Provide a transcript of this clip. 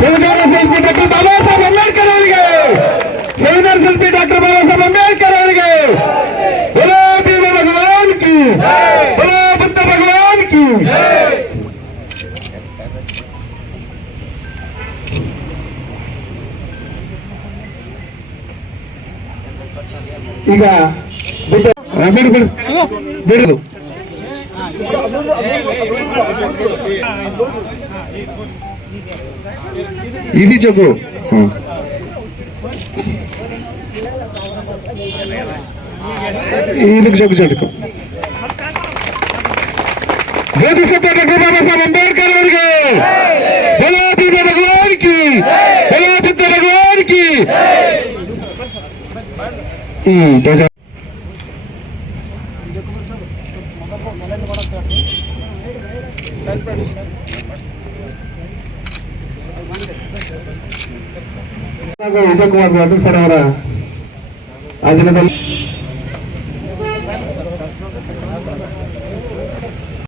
ಸಂವಿಧಾನ ಶಿಲ್ಪಿ ಡಾಕ್ಟರ್ ಬಾಬಾ ಸಾಹೇಬ್ ಅಂಬೇಡ್ಕರ್ ಅವರಿಗೆ, ಸಂವಿಧಾನ ಶಿಲ್ಪಿ ಡಾಕ್ಟರ್ ಬಾಬಾ ಸಾಹೇಬ್ ಅಂಬೇಡ್ಕರ್ ಅವರಿಗೆ, बोलो भीम भगवान की, बोलो बुद्ध भगवान की। ಈಗ ಬಿಡುದು ఇది చెప్పు ಇದಕ್ಕೆ చెప్పు ಚಟಕು ಬೋಧಿಸತ್ವ ಡಾಕ್ಟರ್ ಬಾಬಾ ಸಾಹೇಬ್ ಅಂಬೇಡ್ಕರ್ ಅವರಿಗೆ, बोलो भीम भगवान की, बोलो बुद्ध भगवान की। ಈ ಧ್ವಜ ವಿಜಯಕುಮಾರ್ ಸರ್ ಅವರ ಆ ದಿನದಲ್ಲಿ